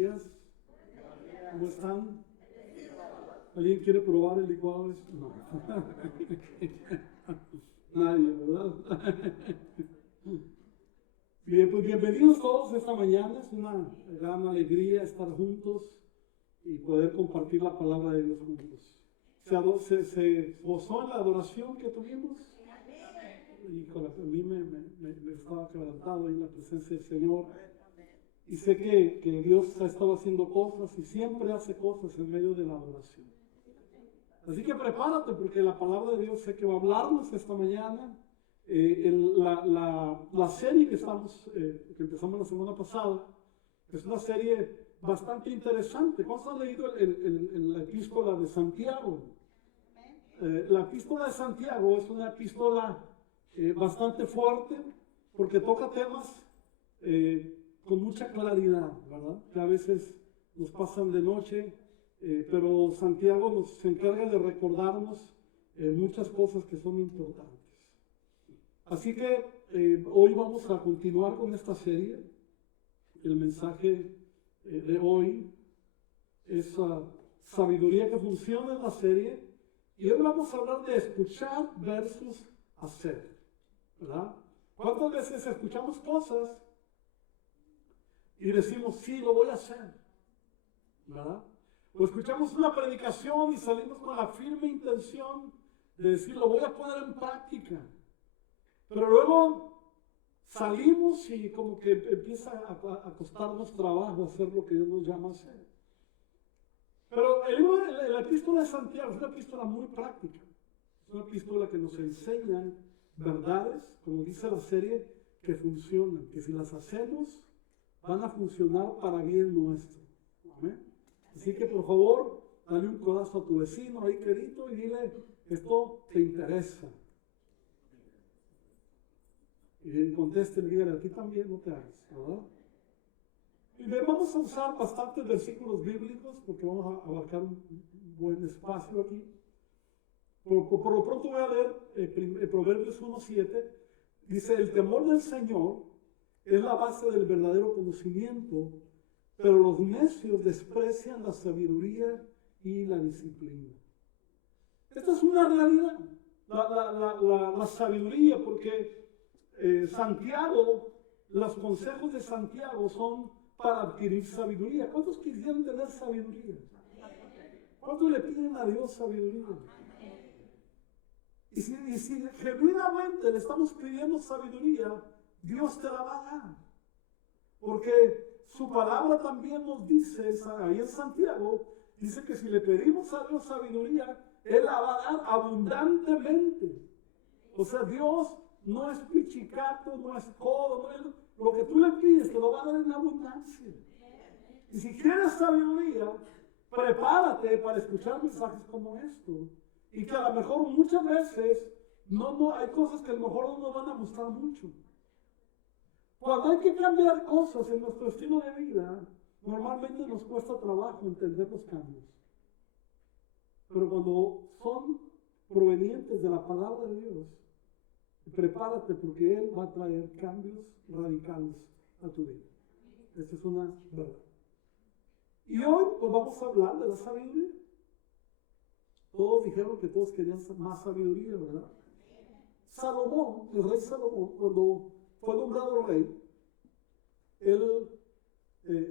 días. ¿Cómo están? ¿Alguien quiere probar el licuado? No. Nadie, ¿verdad? Bien, pues bienvenidos todos esta mañana. Es una gran alegría estar juntos y poder compartir la palabra de Dios juntos. ¿Se gozó en la adoración que tuvimos? Híjole, a mí me estaba quebrantado en la presencia del Señor. Y sé que Dios ha estado haciendo cosas y siempre hace cosas en medio de la adoración. Así que prepárate, porque la palabra de Dios sé que va a hablarnos esta mañana. La serie que empezamos la semana pasada es una serie bastante interesante. ¿Cuántos han leído la epístola de Santiago? La epístola de Santiago es una epístola bastante fuerte porque toca temas con mucha claridad, ¿verdad? Que a veces nos pasan de noche, pero Santiago se encarga de recordarnos muchas cosas que son importantes. Así que hoy vamos a continuar con esta serie. El mensaje de hoy es sabiduría que funciona en la serie. Y hoy vamos a hablar de escuchar versus hacer, ¿verdad? ¿Cuántas veces escuchamos cosas y decimos, sí, lo voy a hacer, ¿verdad? O escuchamos una predicación y salimos con la firme intención de decir, lo voy a poner en práctica. Pero luego salimos y como que empieza a costarnos trabajo hacer lo que Dios nos llama a hacer. Pero la epístola de Santiago es una epístola muy práctica. Es una epístola que nos enseña verdades, como dice la serie, que funcionan, que si las hacemos, van a funcionar para bien nuestro. ¿Amén? Así que por favor, dale un codazo a tu vecino ahí querido y dile, esto te interesa. Y conteste, dígale, a ti también no te hagas, ¿verdad? Y vamos a usar bastantes versículos bíblicos porque vamos a abarcar un buen espacio aquí. Por lo pronto voy a leer Proverbios 1:7. Dice, el temor del Señor es la base del verdadero conocimiento, pero los necios desprecian la sabiduría y la disciplina. Esta es una realidad, la sabiduría, porque Santiago, los consejos de Santiago son para adquirir sabiduría. ¿Cuántos quisieran tener sabiduría? ¿Cuántos le piden a Dios sabiduría? Y si genuinamente le estamos pidiendo sabiduría, Dios te la va a dar. Porque su palabra también nos dice, ahí en Santiago, dice que si le pedimos a Dios sabiduría, Él la va a dar abundantemente. O sea, Dios no es pichicato, no es codo, lo que tú le pides te lo va a dar en abundancia. Y si quieres sabiduría, prepárate para escuchar mensajes como esto. Y que a lo mejor muchas veces hay cosas que a lo mejor no nos van a gustar mucho. Cuando hay que cambiar cosas en nuestro estilo de vida, normalmente nos cuesta trabajo entender los cambios. Pero cuando son provenientes de la palabra de Dios, prepárate porque Él va a traer cambios radicales a tu vida. Esa es una verdad. Y hoy pues vamos a hablar de la sabiduría. Todos dijeron que todos querían más sabiduría, ¿verdad? Salomón, el rey Salomón, cuando fue nombrado rey, él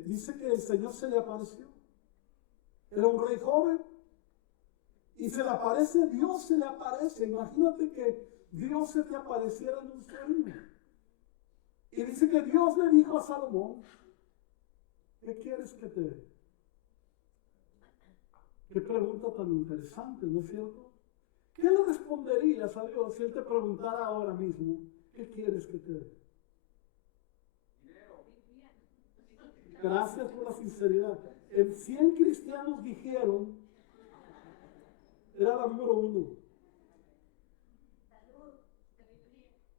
dice que el Señor se le apareció. Era un rey joven y Dios se le aparece. Imagínate que Dios se te apareciera en un sueño. Y dice que Dios le dijo a Salomón, ¿qué quieres que te dé? Qué pregunta tan interesante, ¿no es cierto? ¿Qué le responderías a Dios si Él te preguntara ahora mismo, ¿qué quieres que te dé? Gracias por la sinceridad. En 100 cristianos dijeron, era la número 1.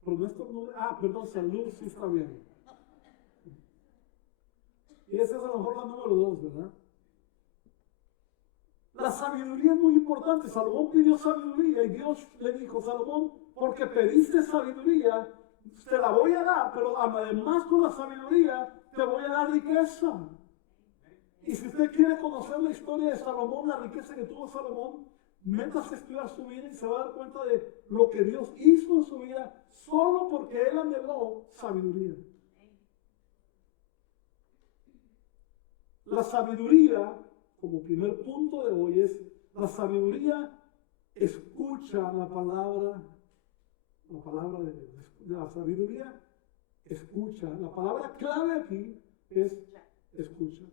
Por nuestro número, perdón, salud, sí está bien. Y esa es a lo mejor la número 2, ¿verdad? La sabiduría es muy importante. Salomón pidió sabiduría y Dios le dijo, Salomón, porque pediste sabiduría, te la voy a dar, pero además con la sabiduría te voy a dar riqueza. Y si usted quiere conocer la historia de Salomón, la riqueza que tuvo Salomón, métase a estudiar su vida y se va a dar cuenta de lo que Dios hizo en su vida solo porque él anheló sabiduría. La sabiduría, como primer punto de hoy, es la sabiduría escucha la palabra de Dios. La sabiduría escucha. La palabra clave aquí es escucha.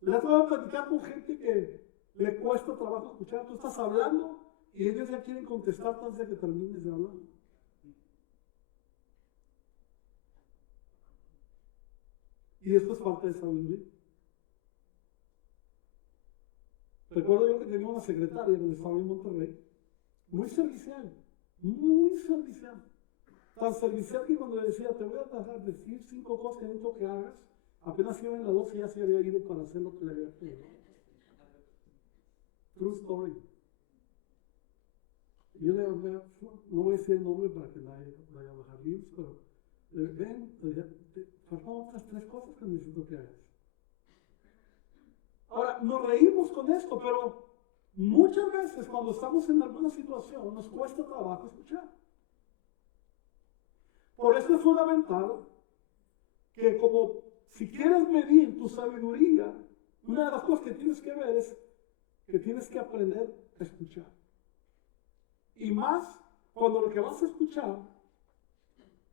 Les voy a platicar con gente que le cuesta trabajo escuchar. Tú estás hablando y ellos ya quieren contestar antes de que termines de hablar. Y esto es falta de sabiduría. Recuerdo yo que tenía una secretaria cuando estaba en Monterrey, muy servicial, muy servicial. Tan servicial que cuando le decía, te voy a dejar decir 5 cosas que necesito que hagas, apenas iba en la 12 y ya se había ido para hacer lo que le había pedido. True story. Yo le hablé, no voy a decir el nombre para que nadie vaya a bajar libros, pero ven, faltan otras 3 cosas que necesito que hagas. Ahora, nos reímos con esto, pero muchas veces cuando estamos en alguna situación nos cuesta trabajo escuchar. Por eso es fundamental que como si quieres medir tu sabiduría, una de las cosas que tienes que ver es que tienes que aprender a escuchar. Y más cuando lo que vas a escuchar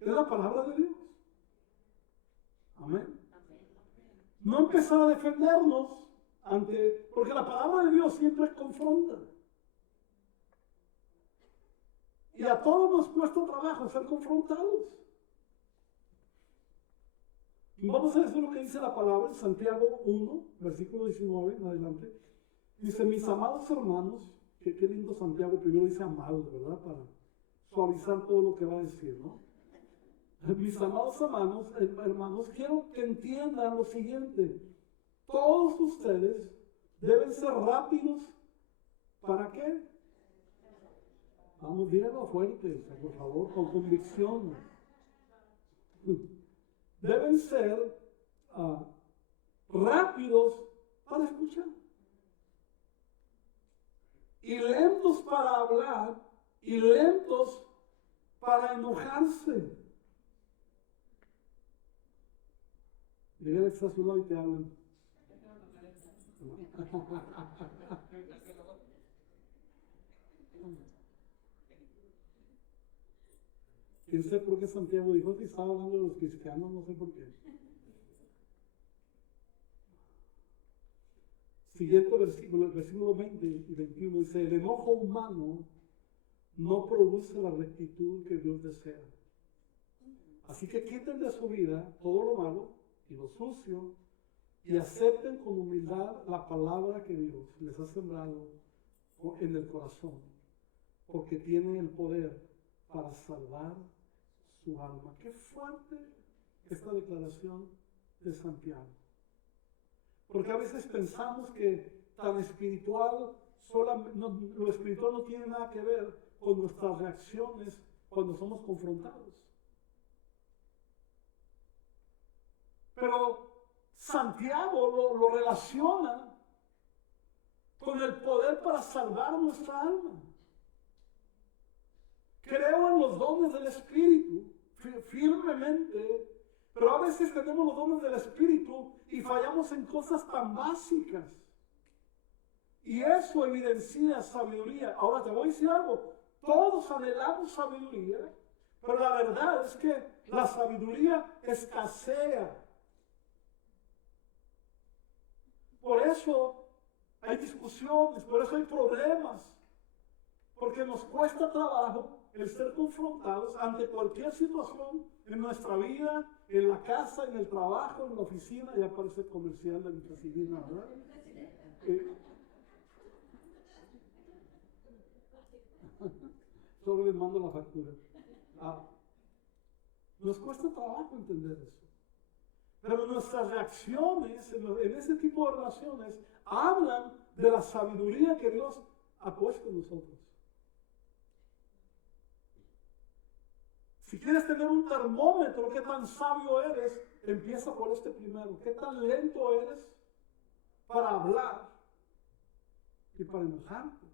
es la palabra de Dios. Amén. No empezar a defendernos porque la palabra de Dios siempre confronta. Y a todos nos cuesta trabajo ser confrontados. Vamos a decir lo que dice la palabra en Santiago 1, versículo 19 en adelante. Dice, mis amados hermanos, qué lindo Santiago, primero dice amados, ¿verdad? Para suavizar todo lo que va a decir, ¿no? Mis amados hermanos, quiero que entiendan lo siguiente. Todos ustedes deben ser rápidos. ¿Para qué? Vamos, díganlo fuerte, por favor, con convicción. Deben ser rápidos para escuchar. Y lentos para hablar. Y lentos para enojarse. Llega el extrasunado y te hablan. ¿Quién sabe por qué Santiago dijo que estaba hablando de los cristianos? No sé por qué. Siguiente versículo, el versículo 20 y 21 dice, el enojo humano no produce la rectitud que Dios desea. Así que quiten de su vida todo lo malo y lo sucio y acepten con humildad la palabra que Dios les ha sembrado en el corazón, porque tiene el poder para salvar su alma. Qué fuerte esta declaración de Santiago. Porque a veces pensamos que tan espiritual, lo espiritual no tiene nada que ver con nuestras reacciones cuando somos confrontados. Pero Santiago lo relaciona con el poder para salvar nuestra alma. Creo en los dones del Espíritu firmemente, pero a veces tenemos los dones del Espíritu y fallamos en cosas tan básicas. Y eso evidencia sabiduría. Ahora te voy a decir algo. Todos anhelamos sabiduría, pero la verdad es que la sabiduría escasea. Por eso hay discusiones, por eso hay problemas, porque nos cuesta trabajo el ser confrontados ante cualquier situación en nuestra vida, en la casa, en el trabajo, en la oficina. Ya parece el comercial de Nutracivina, ¿verdad? Solo les mando la factura. Nos cuesta trabajo entender eso. Pero nuestras reacciones en ese tipo de relaciones hablan de la sabiduría que Dios ha puesto en nosotros. Si quieres tener un termómetro, qué tan sabio eres, empieza por este primero. ¿Qué tan lento eres para hablar que para enojarte.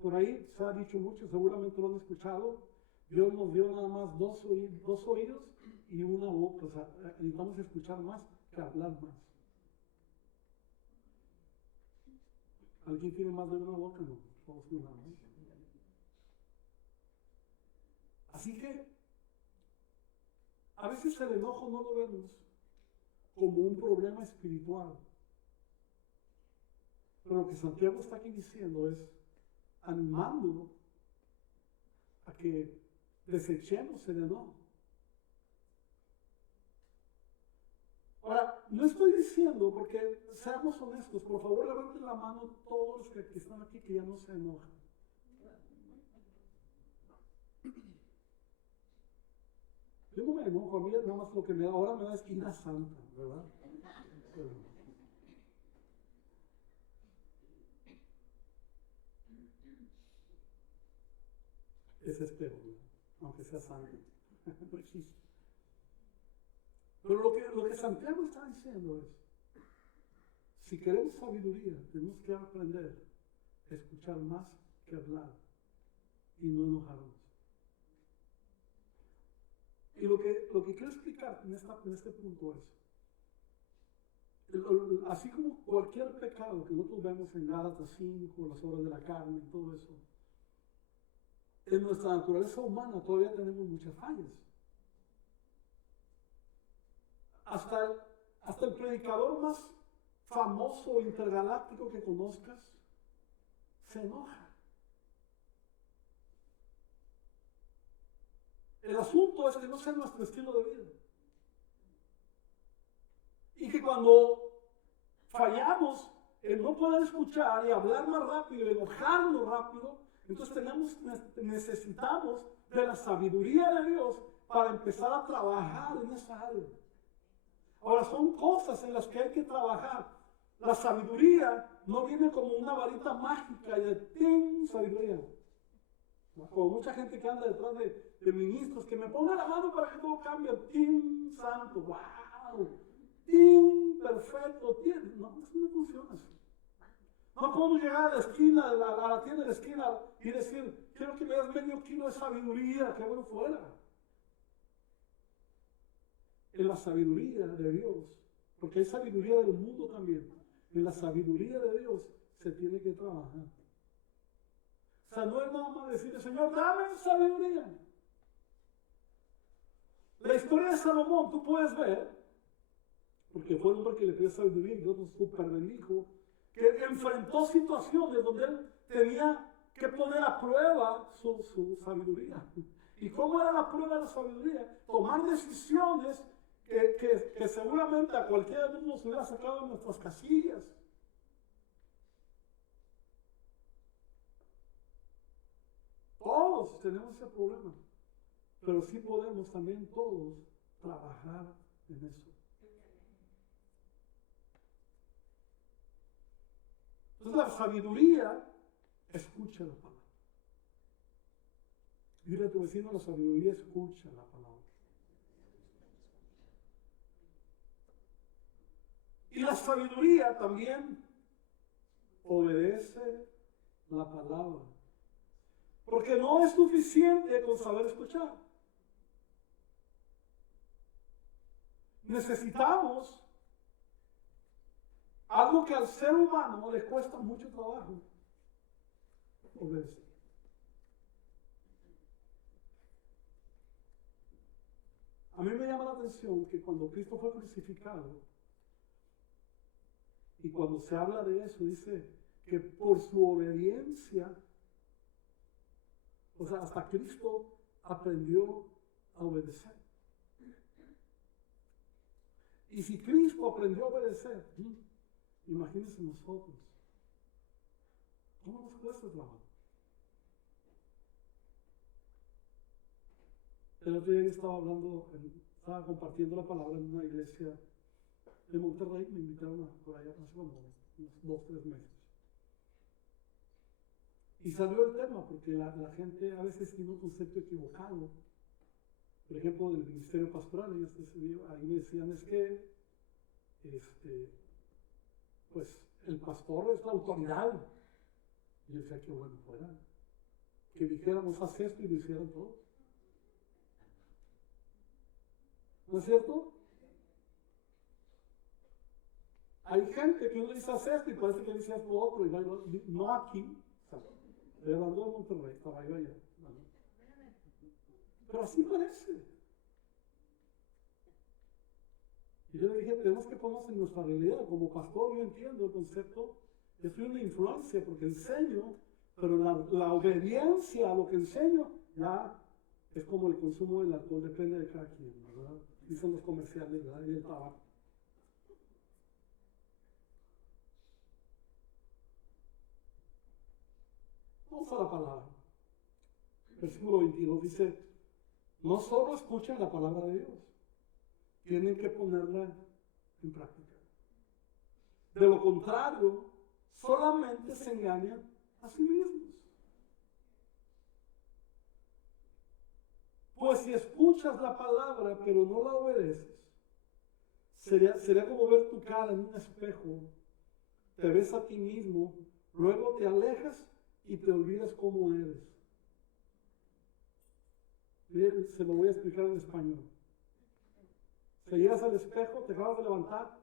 Por ahí se ha dicho mucho, seguramente lo han escuchado. Dios nos dio nada más dos oídos y una boca. O sea, necesitamos escuchar más que hablar más. ¿Alguien tiene más de una boca? No, todos una, ¿no? Así que a veces el enojo no lo vemos como un problema espiritual. Pero lo que Santiago está aquí diciendo es animando a que desechemos el enojo. Ahora, no estoy diciendo, porque seamos honestos, por favor levanten la mano todos los que están aquí que ya no se enojan. Yo no me enojo, a mí nada más lo que me da, ahora me da es ira santa, ¿verdad? Ese es peor, ¿no? Aunque sea sangre. No existe. Pero lo que Santiago está diciendo es, si queremos sabiduría, tenemos que aprender a escuchar más que hablar y no enojarnos. Y lo que quiero explicar en este punto es, así como cualquier pecado que nosotros vemos en Gálatas 5, las obras de la carne y todo eso, en nuestra naturaleza humana todavía tenemos muchas fallas. Hasta el predicador más famoso intergaláctico que conozcas se enoja. El asunto es que no sea nuestro estilo de vida. Y que cuando fallamos en no poder escuchar y hablar más rápido, enojarnos rápido, entonces necesitamos de la sabiduría de Dios para empezar a trabajar en esa área. Ahora, son cosas en las que hay que trabajar. La sabiduría no viene como una varita mágica y de ¡ting! Sabiduría. Como mucha gente que anda detrás de ministros, que me ponga la mano para que todo cambie. ¡Ting! Santo, ¡wow! ¡Ting! Perfecto. ¡Ting! No, eso no funciona así. No podemos llegar a la esquina, a la tienda de la esquina y decir, quiero que me des medio kilo de sabiduría, que bueno fuera. En la sabiduría de Dios, porque hay sabiduría del mundo también, en la sabiduría de Dios se tiene que trabajar. O sea, no es nada más decirle, Señor, dame sabiduría. La historia de Salomón, tú puedes ver, porque fue el hombre que le pidió sabiduría y Dios lo super bendijo, que enfrentó situaciones donde él tenía que poner a prueba su sabiduría. ¿Y cómo era la prueba de la sabiduría? Tomar decisiones que seguramente a cualquiera de nosotros nos hubiera sacado de nuestras casillas. Todos tenemos ese problema, pero sí podemos también todos trabajar en eso. Entonces la sabiduría escucha la palabra. Dile a tu vecino, la sabiduría escucha la palabra. Y la sabiduría también obedece la palabra. Porque no es suficiente con saber escuchar. Necesitamos algo que al ser humano le cuesta mucho trabajo: obedecer. A mí me llama la atención que cuando Cristo fue crucificado, y cuando se habla de eso, dice que por su obediencia, o sea, hasta Cristo aprendió a obedecer. Y si Cristo aprendió a obedecer, imagínense nosotros. ¿Cómo nos cuesta trabajo? El otro día estaba compartiendo la palabra en una iglesia de Monterrey, me invitaron por allá hace como unos 2-3 meses. Y salió el tema porque la gente a veces tiene un concepto equivocado por ejemplo, del ministerio pastoral, ahí me decían, es que, pues, el pastor es la autoridad. Y yo decía, qué bueno fuera, que dijéramos, haz esto y lo hicieran todos. ¿No es cierto? Hay gente que uno le dice, haz esto y parece que dice, haz lo otro, y no aquí, o sea, estoy hablando de Monterrey, estaba yo allá. ¿Vale? Pero así parece. Y yo le dije, tenemos que ponernos en nuestra realidad. Como pastor, yo entiendo el concepto. Yo soy una influencia porque enseño, pero la obediencia a lo que enseño ya es como el consumo del alcohol, depende de cada quien, ¿verdad? Dicen los comerciales, ¿verdad? Y el tabaco. Vamos a la palabra. Versículo 22 dice, no solo escuchen la palabra de Dios, tienen que ponerla en práctica. De lo contrario, solamente se engañan a sí mismos. Pues si escuchas la palabra pero no la obedeces, sería como ver tu cara en un espejo, te ves a ti mismo, luego te alejas y te olvidas cómo eres. Miren, se lo voy a explicar en español. Te llegas al espejo, te acabas de levantar.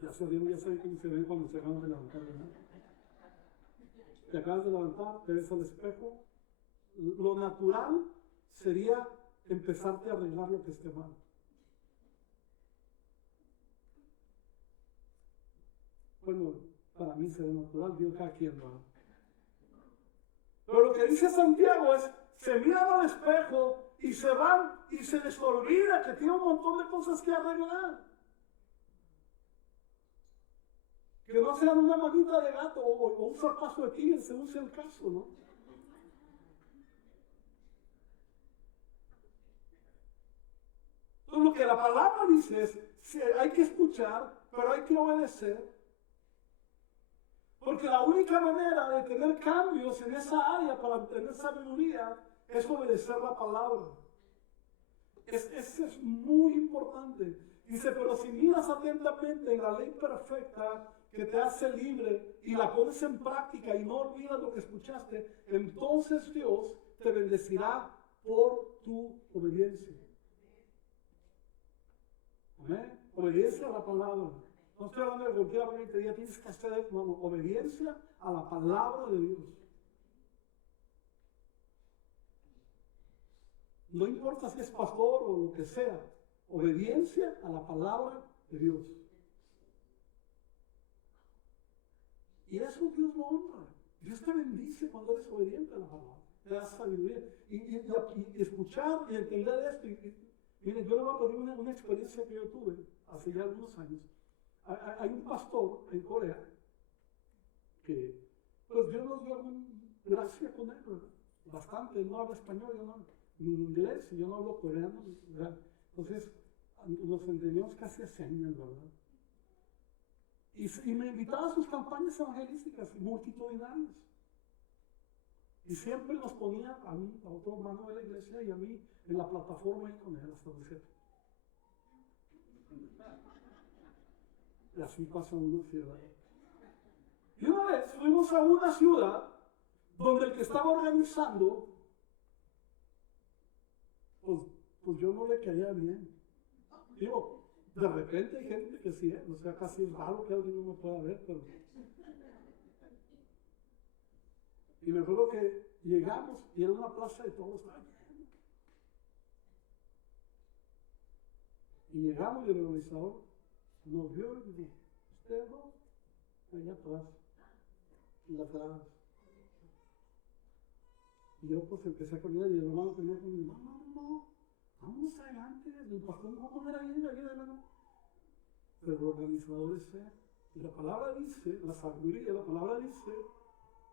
Ya sé cómo se ven cuando se acaban de levantar, ¿verdad? Te acabas de levantar, te ves al espejo. Lo natural sería empezarte a arreglar lo que esté mal. Bueno, para mí sería natural, Dios cada quien lo haga. Pero lo que dice Santiago es, se miran al espejo y se van y se les olvida que tiene un montón de cosas que arreglar. Que no sean una manita de gato o un zarpazo de tigre, según sea el caso, ¿no? Entonces lo que la palabra dice es, hay que escuchar, pero hay que obedecer. Porque la única manera de tener cambios en esa área para tener sabiduría es obedecer la palabra. Eso es muy importante. Dice, pero si miras atentamente en la ley perfecta que te hace libre y la pones en práctica y no olvidas lo que escuchaste, entonces Dios te bendecirá por tu obediencia. Amén. Obediencia a la palabra. No estoy hablando de cualquier manera que te diga, tienes que hacer obediencia a la palabra de Dios. No importa si es pastor o lo que sea, obediencia a la palabra de Dios. Y eso Dios lo honra. Dios te bendice cuando eres obediente a la palabra. Te da sabiduría. Y escuchar y entender esto. Miren, yo le voy a pedir una experiencia que yo tuve hace ya algunos años. Hay un pastor en Corea que, pues Dios nos dio gracia con él, ¿verdad? Bastante. Él no habla español, yo no, ni inglés, y yo no hablo coreano, ¿verdad? Entonces, nos entendíamos casi hace años, ¿verdad? Y me invitaba a sus campañas evangelísticas multitudinarias. Y siempre nos ponía a otro hermano de la iglesia y a mí en la plataforma ahí con él hasta decir. Y así pasa una ciudad. Y una vez fuimos a una ciudad donde el que estaba organizando, pues yo no le caía bien. Digo, de repente hay gente que sí, o sea, casi es raro que alguien no me pueda ver, pero... Y me acuerdo que llegamos y era una plaza de todos. Y llegamos y el organizador nos vio y dijo, usted no, allá atrás, en las gradas. Y yo pues empecé a caminar y el hermano tenía que decir, no, vamos adelante, el pastor no va a poner ahí adelante. Pero el organizador es él. Y la palabra dice, la sabiduría, la palabra dice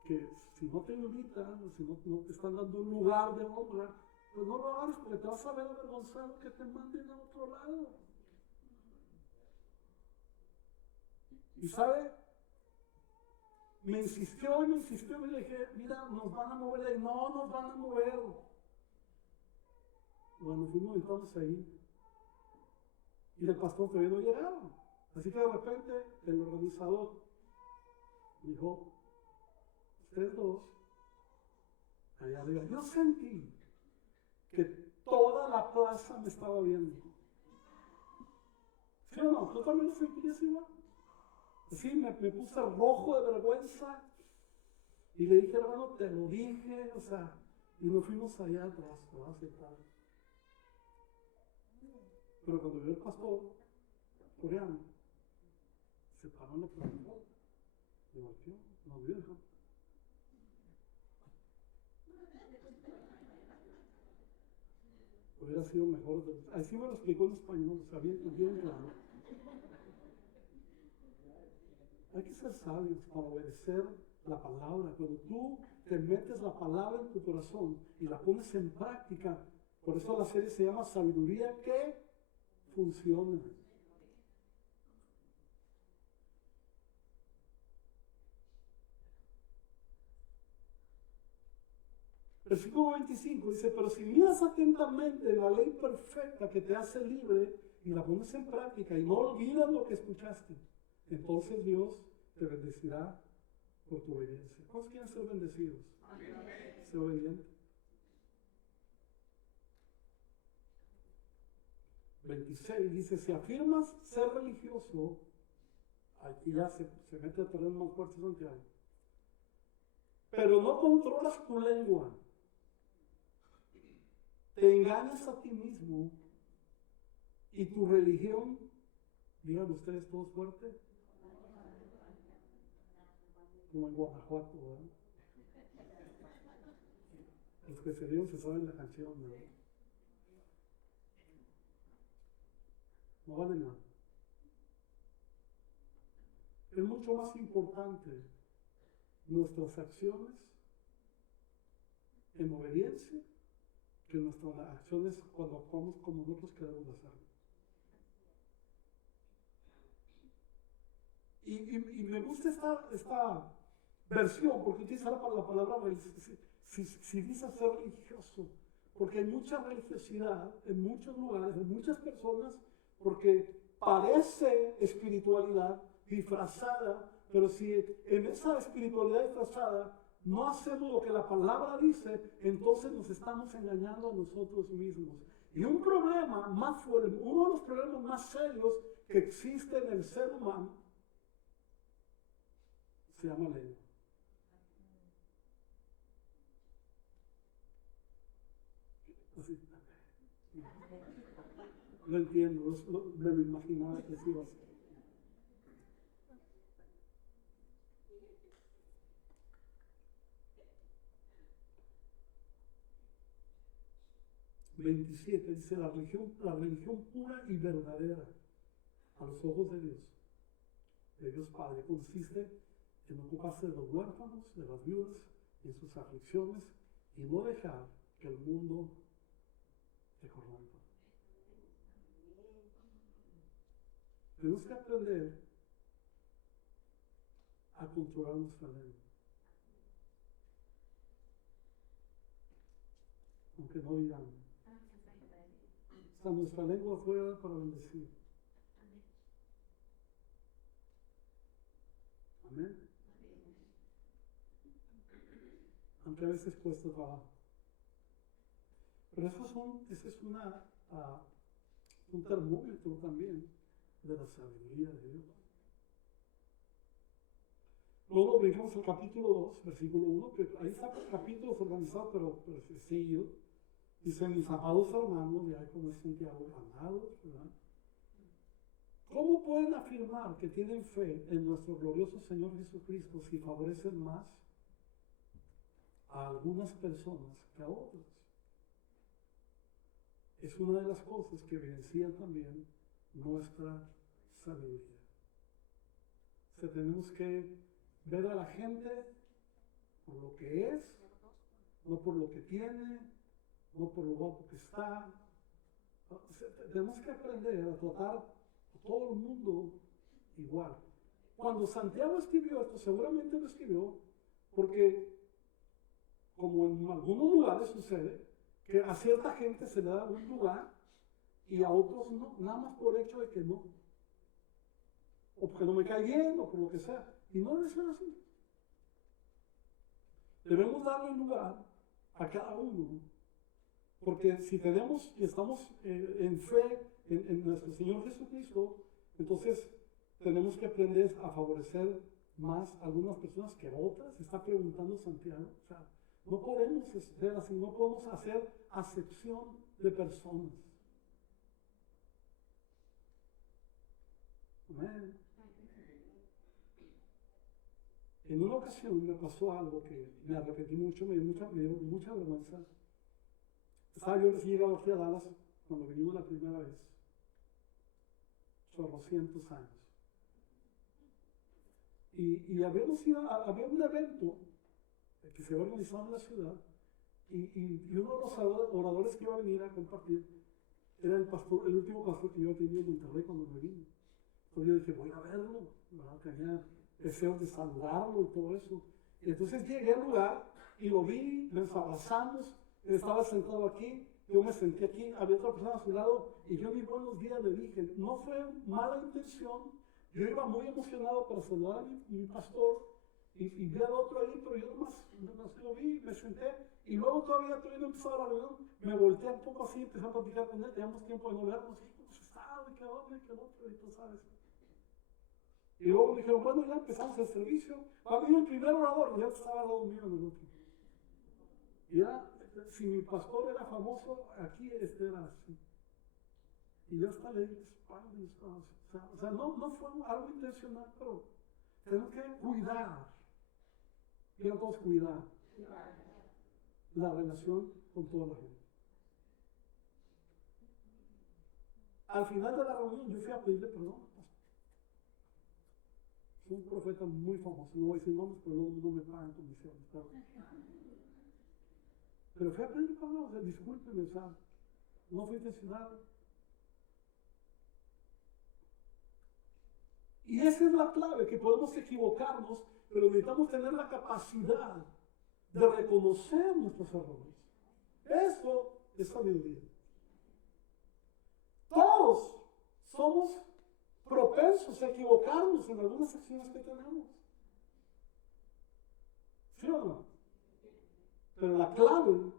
que si no te invitan, si no te están dando un lugar de honra, pues no lo hagas porque te vas a ver avergonzado que te manden a otro lado. Y sabe, me insistió y le dije, mira, nos van a mover, no nos van a mover. Bueno, fuimos entonces ahí y el pastor todavía no llegaba. Así que de repente el organizador dijo, ustedes dos, allá arriba, yo sentí que toda la plaza me estaba viendo. ¿Sí o no? ¿Tú también lo sentías igual? Sí, me puse rojo de vergüenza y le dije, hermano, te lo dije, o sea, y nos fuimos allá atrás, ¿no? A aceptar. Pero cuando vio el pastor coreano, se paró en la plaza, le volteó, nos vio, dijo, hubiera sido mejor. Así me lo explicó en español, o sea, bien claro. Hay que ser sabios para obedecer la palabra. Cuando tú te metes la palabra en tu corazón y la pones en práctica, por eso la serie se llama Sabiduría que funciona. Versículo 25 dice, pero si miras atentamente la ley perfecta que te hace libre y la pones en práctica y no olvidas lo que escuchaste, entonces Dios te bendecirá por tu obediencia. ¿Cuántos quieren ser bendecidos? Amén. Ser obediente. 26 dice, si afirmas ser religioso, aquí ya se mete a tener más fuerte Santiago, pero no controlas tu lengua, te engañas a ti mismo y tu religión, digan ustedes todos fuerte, como en Guanajuato, ¿verdad? Los que se dieron se saben la canción, ¿verdad? No vale nada. Es mucho más importante nuestras acciones en obediencia que nuestras acciones cuando actuamos como nosotros queremos hacerlo. Y me gusta esta versión porque utiliza la palabra si dice ser religioso, porque hay mucha religiosidad en muchos lugares, en muchas personas, porque parece espiritualidad disfrazada, pero si en esa espiritualidad disfrazada no hacemos lo que la palabra dice, entonces nos estamos engañando a nosotros mismos. Y un problema más fuerte, uno de los problemas más serios que existe en el ser humano, se llama lengua. Así. Lo entiendo, me lo imaginaba que sí iba a ser. (27) dice la religión pura y verdadera a los ojos de Dios Padre, consiste en ocuparse de los huérfanos, de las viudas, en sus aflicciones y no dejar que el mundo te corrompa. Tenemos que aprender a controlar nuestra lengua. Aunque no digan, hasta nuestra lengua fue para bendecir. Amén. Aunque a veces cuesta trabajo. Pero eso es un termómetro también de la sabiduría de Dios. Luego brincamos al capítulo 2, versículo 1, que ahí está el capítulo organizado, pero sencillo. Dice, mis amados hermanos, ya como es Santiago, amados, ¿verdad? ¿Cómo pueden afirmar que tienen fe en nuestro glorioso Señor Jesucristo si favorecen más a algunas personas que a otras? Es una de las cosas que evidencian también nuestra sabiduría. O sea, tenemos que ver a la gente por lo que es, no por lo que tiene, no por lo guapo que está. O sea, tenemos que aprender a tratar a todo el mundo igual. Cuando Santiago escribió esto, seguramente lo escribió porque, como en algunos lugares sucede, que a cierta gente se le da un lugar y a otros no, nada más por el hecho de que no. O porque no me cae bien, o por lo que sea. Y no debe ser así. Debemos darle lugar a cada uno. Porque si tenemos y estamos en fe en nuestro Señor Jesucristo, entonces tenemos que aprender a favorecer más a algunas personas que otras. Está preguntando Santiago. O sea, no podemos ser así, no podemos hacer acepción de personas. Amén. En una ocasión me pasó algo que me arrepentí mucho, me dio mucha vergüenza. Estaba yo recién llegado aquí a Dallas cuando vinimos la primera vez, chorrocientos años. Y había un evento que se había organizado en la ciudad y uno de los oradores que iba a venir a compartir era el último pastor que yo tenía en Monterrey cuando me vine. Entonces yo dije, voy a verlo, ¿verdad? Tenía deseos de saludarlo y todo eso. Y entonces llegué al lugar y lo vi, nos abrazamos, él estaba sentado aquí, yo me senté aquí, había otra persona a su lado y yo ni buenos días le dije. No fue mala intención, yo iba muy emocionado para saludar a mi pastor y vi al otro ahí, pero yo nomás lo vi, me senté y luego todavía no empezaba la reunión, me volteé un poco así, empecé a platicar con él, teníamos tiempo de no vernos, y ¿cómo se estaba? ¿Y qué onda? ¿Y qué otro? Y tú sabes. Y luego me dijeron, bueno, ya empezamos el servicio, va a venir el primer orador, y ya estaba al lado mío en el otro. Y ya, si mi pastor era famoso, aquí este era así. Y yo hasta le dije, o sea, no fue algo intencional, pero tenemos que cuidar, quiero todos cuidar la relación con toda la gente. Al final de la reunión yo fui a pedirle perdón. Es un profeta muy famoso, no voy a decir nombres, pero no me pagan comisiones. Pero fui a pedirle perdón, o sea, discúlpeme, o sea, no fue intencional. Y esa es la clave, que podemos equivocarnos, pero necesitamos tener la capacidad de reconocer nuestros errores. Eso es sabiduría. Todos somos propensos a equivocarnos en algunas acciones que tenemos. ¿Sí o no? Pero la clave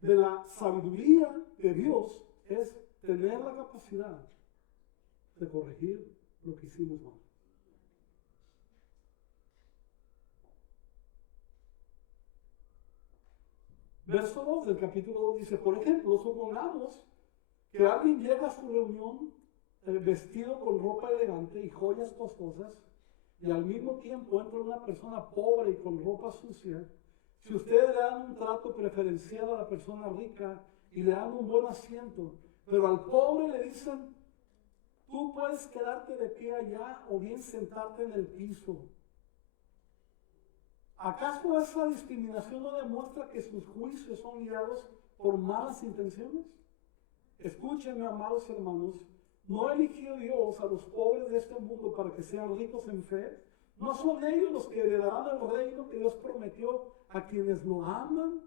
de la sabiduría de Dios es tener la capacidad de corregir lo que hicimos mal. Verso 2 del capítulo 2 dice, por ejemplo, supongamos que alguien llega a su reunión vestido con ropa elegante y joyas costosas, y al mismo tiempo entra una persona pobre y con ropa sucia. Si ustedes le dan un trato preferencial a la persona rica y le dan un buen asiento, pero al pobre le dicen, tú puedes quedarte de pie allá o bien sentarte en el piso. ¿Acaso esa discriminación no demuestra que sus juicios son guiados por malas intenciones? Escúchenme, amados hermanos, ¿no eligió Dios a los pobres de este mundo para que sean ricos en fe? ¿No son ellos los que heredarán el reino que Dios prometió a quienes lo aman?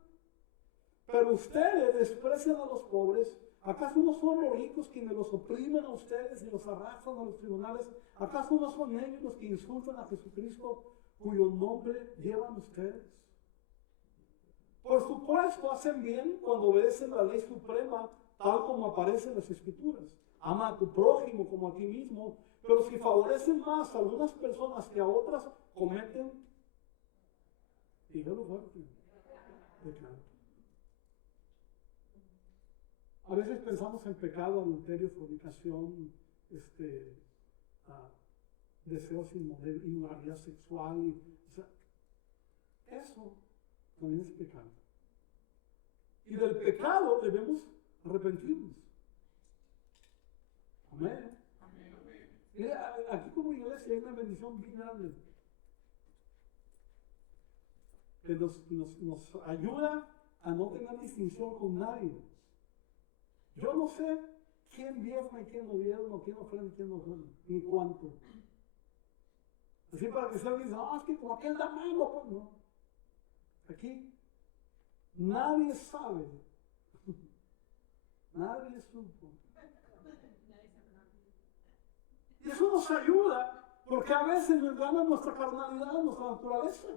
Pero ustedes desprecian a los pobres. ¿Acaso no son los ricos quienes los oprimen a ustedes y los arrastran a los tribunales? ¿Acaso no son ellos los que insultan a Jesucristo, cuyo nombre llevan ustedes? Por supuesto, hacen bien cuando obedecen la ley suprema, tal como aparece en las Escrituras. Ama a tu prójimo como a ti mismo. Pero si favorecen más a algunas personas que a otras, cometen, dígalo fuerte, pecado. A veces pensamos en pecado, adulterio, fornicación, deseos inmoralidad sexual. O sea, eso también es pecado. Y del pecado debemos arrepentirnos. Amén. Mira, aquí como iglesia hay una bendición bien grande que nos ayuda a no tener distinción con nadie. Yo no sé quién diezma y quién no diezma, quién ofrenda y quién no ofrenda, ni cuánto. Así para que se alguien dice, es que como aquel da mano, pues no. Aquí nadie sabe Nadie supo. Y eso nos ayuda, porque a veces nos gana nuestra carnalidad, nuestra naturaleza.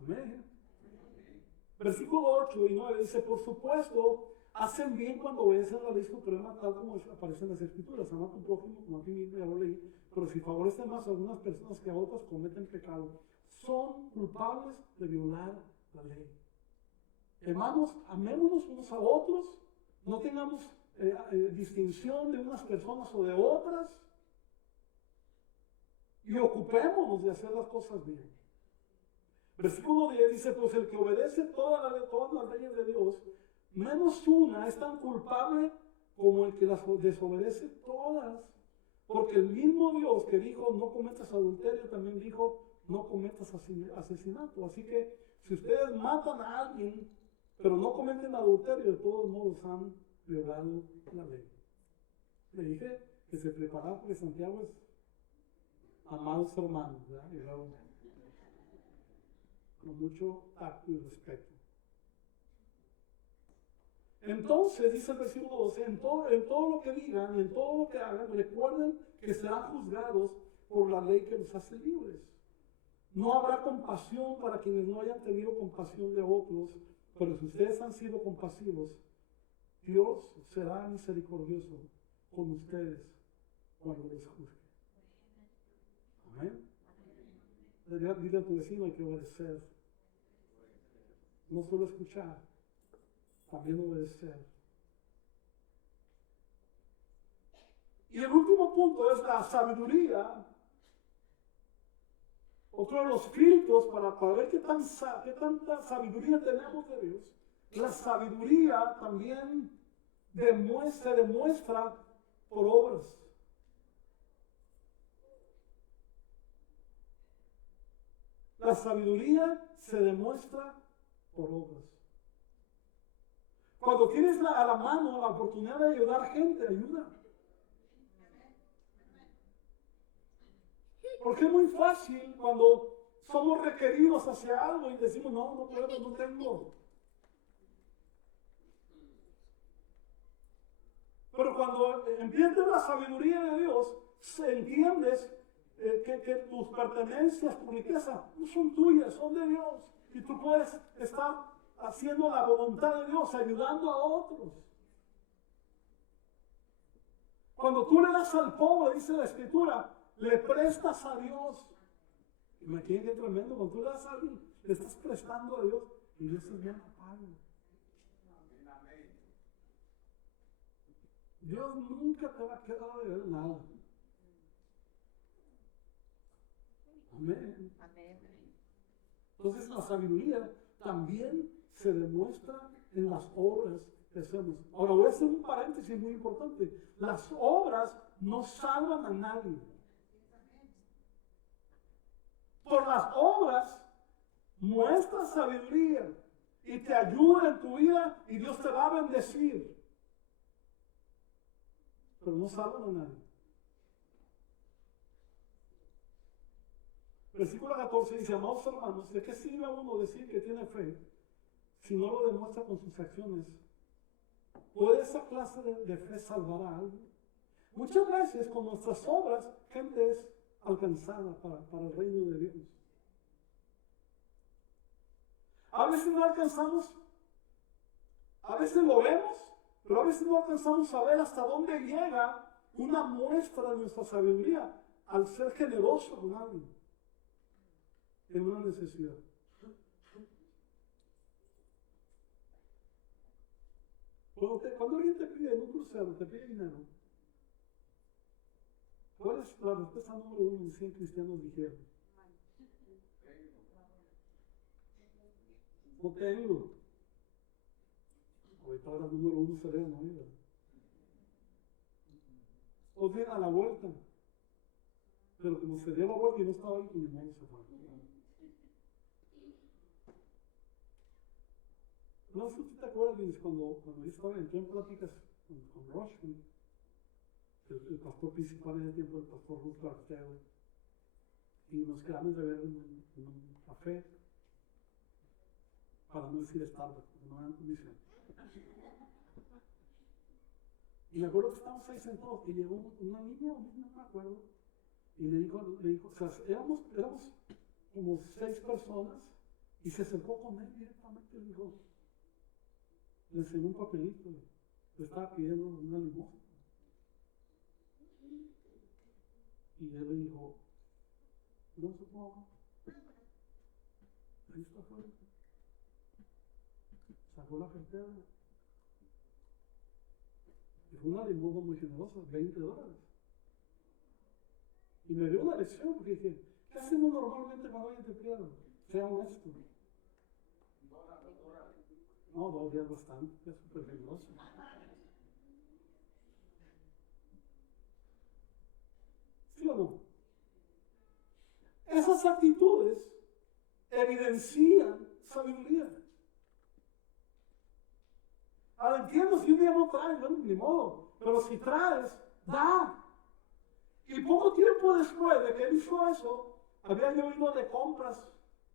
Amén. Versículo 8 y 9 dice, por supuesto, hacen bien cuando obedecen la ley suprema, tal como aparece en las Escrituras. Ama a tu prójimo como a ti mismo, ya lo leí. Pero si favorecen más a algunas personas que a otras, cometen pecado. Son culpables de violar la ley. Hermanos, amémonos unos a otros. No tengamos distinción de unas personas o de otras. Y ocupémonos de hacer las cosas bien. Versículo 10 dice, pues el que obedece todas las leyes de Dios, menos una es tan culpable como el que las desobedece todas. Porque el mismo Dios que dijo, no cometas adulterio, también dijo, no cometas asesinato. Así que si ustedes matan a alguien, pero no cometen adulterio, de todos modos han violado la ley. Le dije que se preparaba porque Santiago es amados hermanos, ¿verdad? Y luego, con mucho tacto y respeto. Entonces, dice el versículo 12, en todo lo que digan y en todo lo que hagan, recuerden que serán juzgados por la ley que los hace libres. No habrá compasión para quienes no hayan tenido compasión de otros, pero si ustedes han sido compasivos, Dios será misericordioso con ustedes cuando les juzgue. Amén. Dile a tu vecino, hay que obedecer. No solo escuchar, también obedecer. Y el último punto es la sabiduría. Otro de los filtros para ver qué tanta sabiduría tenemos de Dios. La sabiduría también se demuestra por obras. La sabiduría se demuestra por obras. Cuando tienes a la mano la oportunidad de ayudar gente, ayuda. Porque es muy fácil cuando somos requeridos hacia algo y decimos, no puedo, no tengo. Pero cuando entiendes la sabiduría de Dios, entiendes que tus pertenencias, tu riqueza, no son tuyas, son de Dios. Y tú puedes estar haciendo la voluntad de Dios, ayudando a otros. Cuando tú le das al pobre, dice la Escritura, le prestas a Dios. Imagínate qué tremendo, cuando tú le das a alguien, le estás prestando a Dios y Dios es bien pago. Dios nunca te va a quedar de ver nada. Amén. Entonces la sabiduría también se demuestra en las obras que hacemos. Ahora voy a hacer un paréntesis muy importante. Las obras no salvan a nadie. Por las obras muestra sabiduría y te ayuda en tu vida y Dios te va a bendecir. Pero no salvan a nadie. Versículo 14 dice, amados hermanos, ¿de qué sirve a uno decir que tiene fe si no lo demuestra con sus acciones? ¿Puede esa clase de fe salvar a alguien? Muchas veces con nuestras obras, gente es alcanzada para el reino de Dios. A veces no alcanzamos, a veces lo vemos, pero a veces no alcanzamos a ver hasta dónde llega una muestra de nuestra sabiduría al ser generoso con alguien en una necesidad. Cuando alguien te pide en un crucero, te pide dinero, ¿cuál es la respuesta número 1 en 100 cristianos dijeron? No tengo. Ahorita ahora el número 1 sería no ir. O bien a la vuelta. Pero como se dio la vuelta y no estaba ahí, ni modo se fue. No sé si te acuerdas, Luis, cuando yo estaba entré en pláticas con Rushman, el pastor principal en el tiempo, el pastor Ruth Bartel, y nos quedamos de ver en un café. para no decir Starbucks, porque no eran condiciones. Y me acuerdo que estábamos ahí sentados y llegó una niña, no me acuerdo, y le dijo, o sea, éramos como 6 personas, y se acercó con él directamente y le dijo, le enseñó un papelito, le estaba pidiendo una limosna. Y él le dijo, no se ponga, ahí está afuera. Sacó la cartera. Y fue una limosna muy generosa, $20. Y me dio una lección porque dije, ¿qué hacemos normalmente cuando alguien te pide? Sea honesto. No, 2 días bastante, es súper generoso. ¿Sí o no? Esas actitudes evidencian sabiduría. Ahora entiendo, si un día no traes, bueno, ni modo, pero si traes, da. Y poco tiempo después de que él hizo eso, había yo ido de compras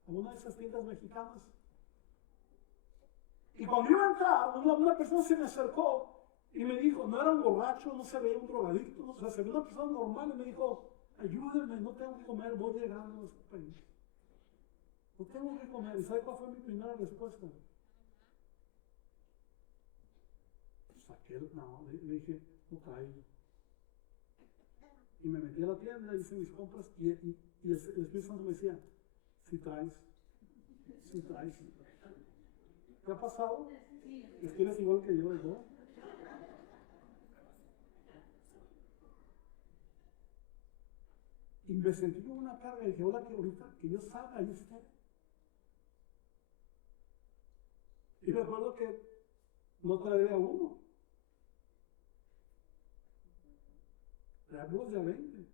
a una de esas tiendas mexicanas. Y cuando iba a entrar, una persona se me acercó y me dijo, no era un borracho, no se veía un drogadicto, no, o sea, se veía una persona normal y me dijo, ayúdenme, no tengo que comer, voy llegando a este país. No tengo que comer. ¿Y sabe cuál fue mi primera respuesta? Le dije, no traigo. Y me metí a la tienda, hice mis compras y el Espíritu Santo me decía, si traes, si traes. ¿Qué ha pasado? Es que eres igual que yo, ¿no? Y me sentí como una carga y dije, hola, que ahorita que yo salga, ahí esté. Y me acuerdo que no traeré a uno. Traemos de a 20.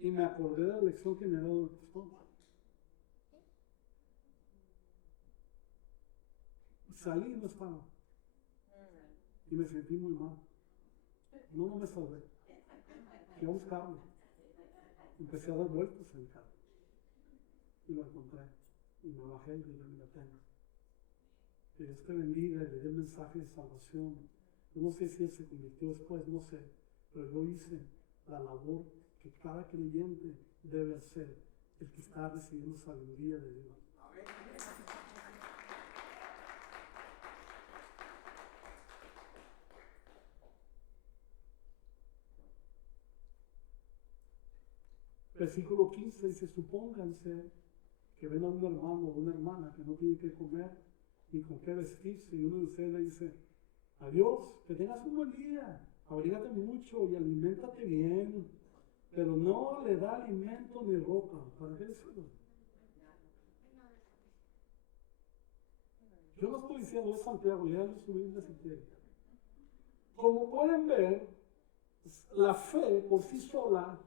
Y me acordé de la lección que me ha dado el pastor. Salí y no estaba. Y me sentí muy mal. No me salvé. Fui a buscarlo. Empecé a dar vueltas en el carro. Y lo encontré. Y me bajé y le dije, mira, tengo. Que Dios te bendiga y le di el mensaje de salvación. Yo no sé si él se convirtió después, no sé. Pero yo hice la labor que cada creyente debe hacer, el que está recibiendo sabiduría de Dios. Versículo 15 dice, supónganse que ven a un hermano o una hermana que no tiene que comer ni con qué vestirse, y uno de ustedes le dice, adiós, que tengas un buen día, abrígate mucho y aliméntate bien, pero no le da alimento ni ropa. ¿Para qué decirlo? Yo no estoy diciendo de Santiago, lean su Biblia si quieren. Como pueden ver, la fe por sí sola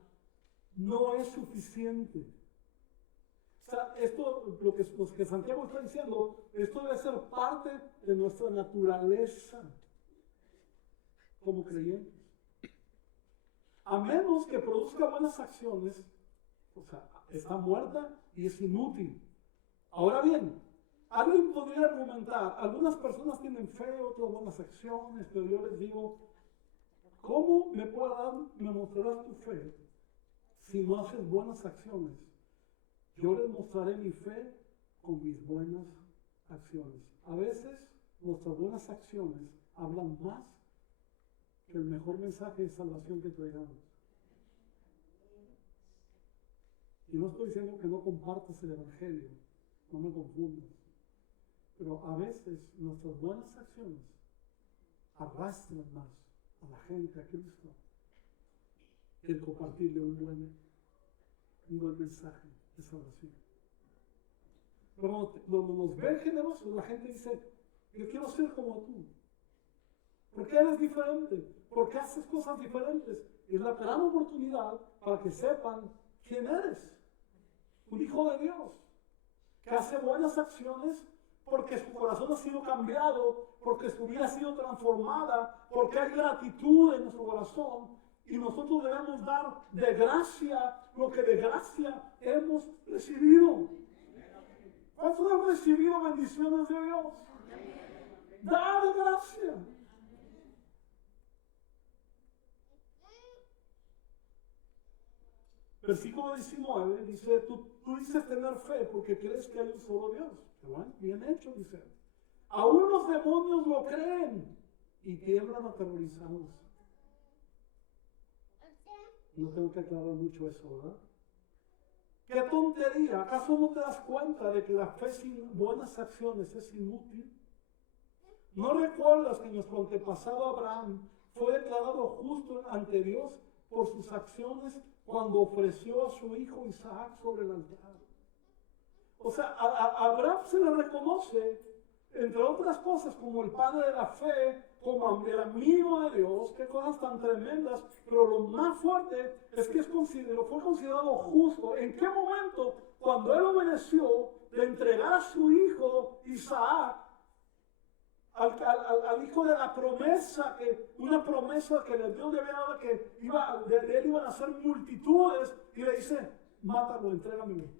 no es suficiente. O sea, esto, lo que Santiago está diciendo, esto debe ser parte de nuestra naturaleza como creyentes. A menos que produzca buenas acciones, o sea, está muerta y es inútil. Ahora bien, alguien podría argumentar, algunas personas tienen fe, otras buenas acciones, pero yo les digo, ¿cómo me mostrarás tu fe si no haces buenas acciones? Yo les mostraré mi fe con mis buenas acciones. A veces nuestras buenas acciones hablan más que el mejor mensaje de salvación que traigamos. Y no estoy diciendo que no compartas el Evangelio, no me confundas. Pero a veces nuestras buenas acciones arrastran más a la gente a Cristo que el compartirle un buen mensaje de salvación. Pero cuando nos ven generosos, la gente dice, yo quiero ser como tú. ¿Por qué eres diferente? ¿Por qué haces cosas diferentes? Es la gran oportunidad para que sepan quién eres. Un hijo de Dios que hace buenas acciones porque su corazón ha sido cambiado, porque su vida ha sido transformada, porque hay gratitud en nuestro corazón y nosotros debemos dar de gracia lo que de gracia hemos recibido. ¿Cuántos han recibido bendiciones de Dios? Dale gracias. Versículo 19 dice, tú dices tener fe porque crees que hay un solo Dios. Bueno, bien hecho, dice. Aún los demonios lo creen y tiemblan aterrorizados. No tengo que aclarar mucho eso, ¿verdad? ¡Qué tontería! ¿Acaso no te das cuenta de que la fe sin buenas acciones es inútil? ¿No recuerdas que nuestro antepasado Abraham fue declarado justo ante Dios por sus acciones cuando ofreció a su hijo Isaac sobre el altar? O sea, a Abraham se le reconoce, entre otras cosas, como el padre de la fe, como el amigo de Dios, qué cosas tan tremendas, pero lo más fuerte es que fue considerado justo. ¿En qué momento? Cuando él obedeció de entregar a su hijo Isaac, al hijo de la promesa, una promesa que Dios le había dado, que de él iban a ser multitudes, y le dice, mátalo, entrégame.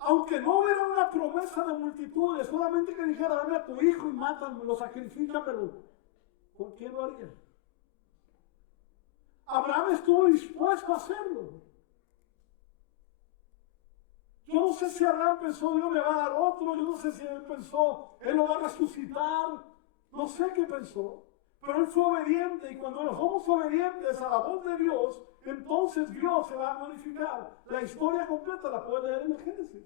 Aunque no hubiera una promesa de multitudes, solamente que dijera, dame a tu hijo y mátalo, sacrifícamelo, ¿por quién lo haría? Abraham estuvo dispuesto a hacerlo. Yo no sé si Abraham pensó, Dios me va a dar otro, yo no sé si él pensó, él lo va a resucitar, no sé qué pensó, pero él fue obediente, y cuando somos obedientes a la voz de Dios, entonces Dios se va a glorificar. La historia completa la puede leer en el Génesis.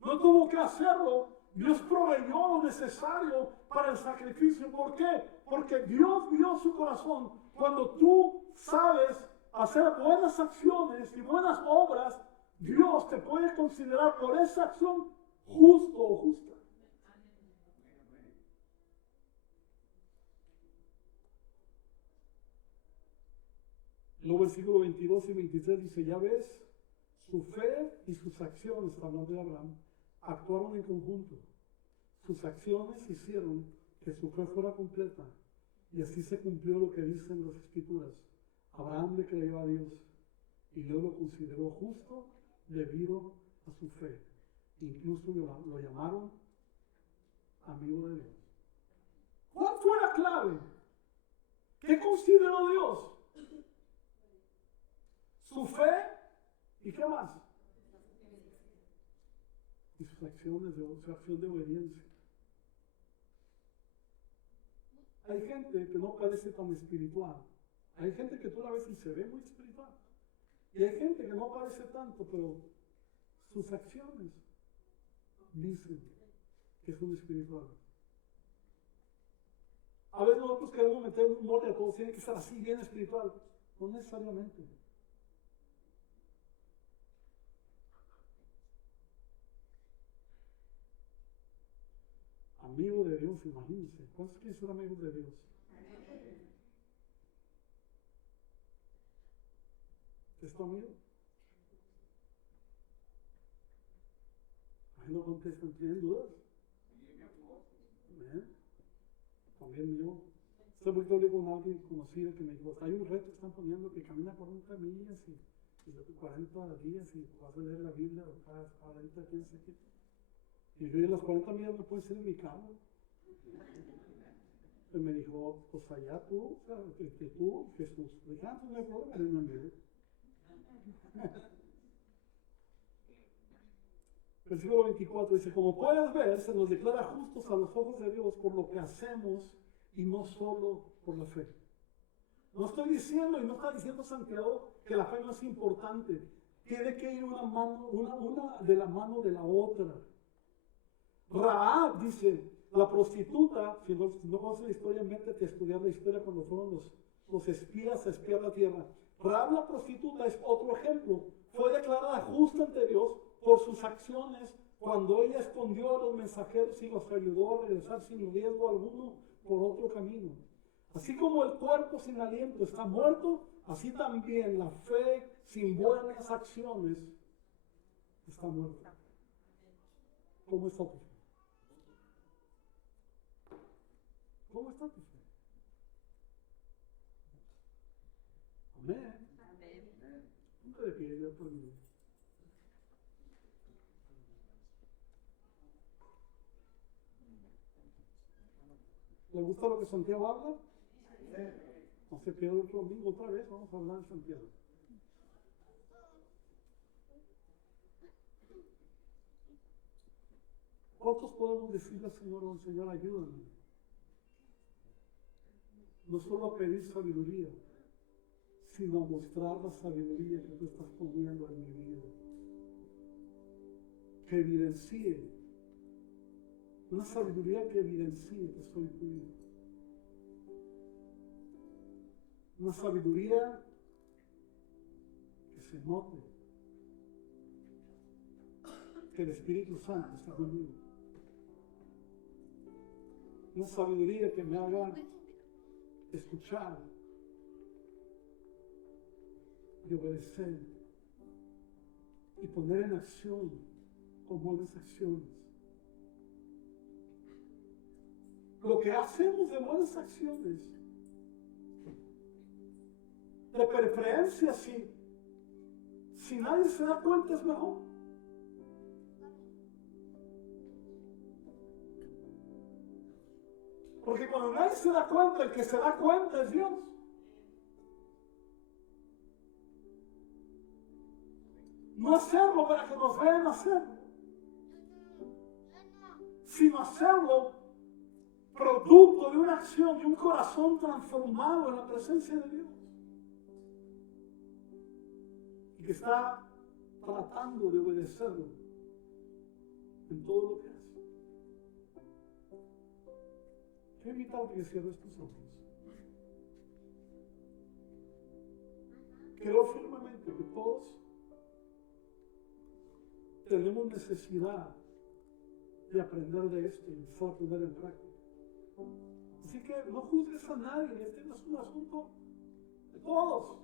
No tuvo que hacerlo, Dios proveyó lo necesario para el sacrificio. ¿Por qué? Porque Dios vio su corazón. Cuando tú sabes hacer buenas acciones y buenas obras, Dios te puede considerar por esa acción justo o justa. Luego versículo 22 y 23 dice, ya ves, su fe y sus acciones, hablando de Abraham, actuaron en conjunto. Sus acciones hicieron que su fe fuera completa, y así se cumplió lo que dicen las Escrituras. Abraham le creyó a Dios y Dios lo consideró justo debido a su fe. Incluso lo llamaron amigo de Dios. ¿Cuál fue la clave? ¿Qué consideró Dios? Su fe y ¿qué más? Y sus acciones, su acción de obediencia. Hay gente que no parece tan espiritual. Hay gente que tú la ves y se ve muy espiritual. Y hay gente que no parece tanto, pero sus acciones dicen que son espirituales. A veces nosotros queremos meter un molde a todos, tiene que estar así, bien espiritual. No necesariamente. Amigo de Dios, imagínense. ¿Cuántos quieren ser amigos de Dios? ¿Es tu amigo? Ahí no contestan, ¿tienen dudas? También yo. Hace poquito hablé con alguien conocido que me dijo, hay un reto que están poniendo que camina 40 millas y 40 días y vas a leer la Biblia cada 40, 15 días. Y yo, las 40 millas no pueden ser en mi carro. Y me dijo, pues allá tú, o sea, tú, Jesús. Le dije, no hay problema, eres mi amigo. Versículo 24 dice, como puedes ver, se nos declara justos a los ojos de Dios por lo que hacemos y no solo por la fe. No estoy diciendo, y no está diciendo Santiago, que la fe no es importante. Tiene que ir una de la mano de la otra. Rahab dice, la prostituta, si no conoces la historia, métete a estudiar la historia cuando fueron los espías a espiar la tierra. Rahab la prostituta es otro ejemplo. Fue declarada justa ante Dios por sus acciones cuando ella escondió a los mensajeros y los ayudó a regresar sin riesgo alguno por otro camino. Así como el cuerpo sin aliento está muerto, así también la fe sin buenas acciones está muerta. ¿Cómo está tu fe? ¿Cómo está tu fe? Amén. Nunca de pie, ya por mí. ¿Le gusta lo que Santiago habla? No se pierda otro domingo otra vez, vamos a hablar de Santiago. ¿Cuántos podemos decirle al Señor, oh Señor, ayúdame? No solo a pedir sabiduría, sino a mostrar la sabiduría que tú estás poniendo en mi vida. Que evidencie, una sabiduría que evidencie que soy tuyo. Una sabiduría que se note que el Espíritu Santo está conmigo. Una sabiduría que me haga escuchar y obedecer y poner en acción con buenas acciones. Lo que hacemos de buenas acciones, de preferencia, si nadie se da cuenta, es mejor. Porque cuando nadie se da cuenta, el que se da cuenta es Dios. No hacerlo para que nos vean hacerlo, sino hacerlo producto de una acción, de un corazón transformado en la presencia de Dios. Y que está tratando de obedecerlo en todo lo que hace. Quiero invitarte a que cierres tus ojos. Creo firmemente que todos tenemos necesidad de aprender de esto y empezar a poner en práctica. Así que no juzgues a nadie, este no es un asunto de todos.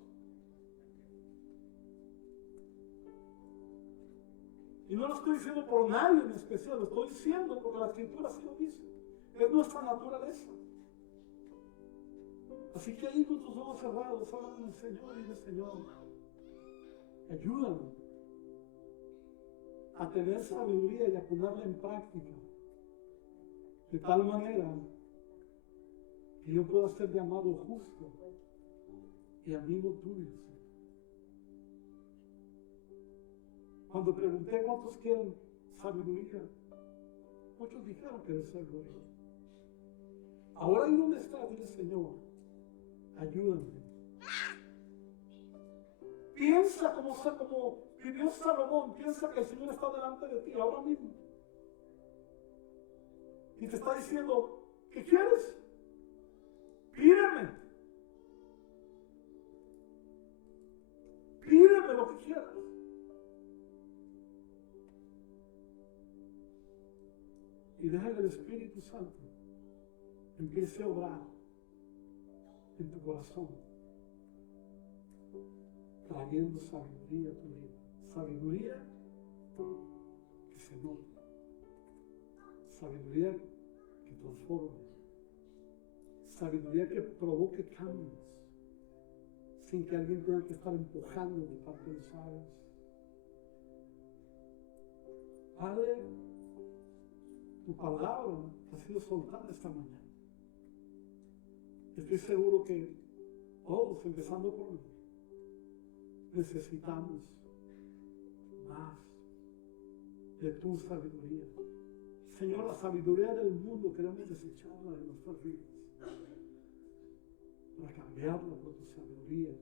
Y no lo estoy diciendo por nadie en especial, lo estoy diciendo porque la Escritura así lo dice. Es nuestra naturaleza. Así que ahí con tus ojos cerrados, habla con el Señor y dile, Señor, ayúdame a tener sabiduría y a ponerla en práctica, de tal manera que yo pueda ser llamado justo y amigo tuyo, Señor. Cuando pregunté cuántos quieren sabiduría, muchos dijeron que es sabiduría. Ahora ahí donde está, dile, Señor, ayúdame. Piensa como vivió Salomón, piensa que el Señor está delante de ti ahora mismo. Y te está diciendo, ¿qué quieres? Pídeme. Pídeme lo que quieras. Y deja que el Espíritu Santo empiece a obrar en tu corazón, trayendo sabiduría a tu vida. Sabiduría que se note. Sabiduría que transforme. Sabiduría que provoque cambios, sin que alguien tenga que estar empujando de parte de sabes. Padre, tu palabra ha sido soltada esta mañana. Estoy seguro que todos, empezando por mí, necesitamos más de tu sabiduría. Señor, la sabiduría del mundo queremos desecharla de nuestras vidas para cambiarla por tu sabiduría.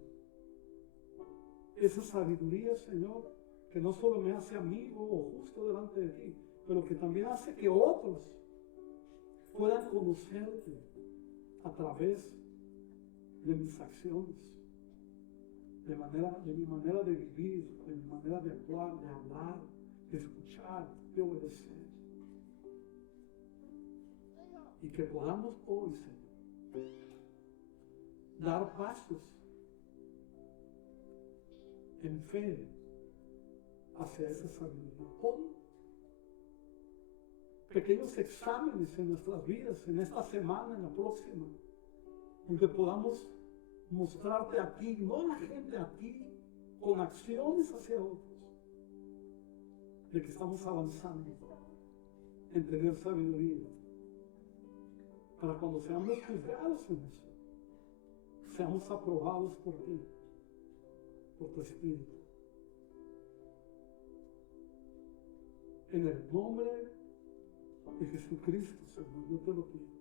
Esa sabiduría, Señor, que no solo me hace amigo o justo delante de ti, pero que también hace que otros puedan conocerte a través de mis acciones, de mi manera de vivir, de mi manera de actuar, de hablar, de escuchar, de obedecer. Y que podamos hoy, Señor, dar pasos en fe hacia esa sabiduría. Pon pequeños exámenes en nuestras vidas, en esta semana, en la próxima, donde podamos mostrarte a ti, no a la gente, a ti, con acciones hacia otros, de que estamos avanzando en tener sabiduría para cuando seamos juzgados en eso, seamos aprobados por ti, por tu Espíritu. En el nombre de Jesucristo, Señor, yo te lo pido.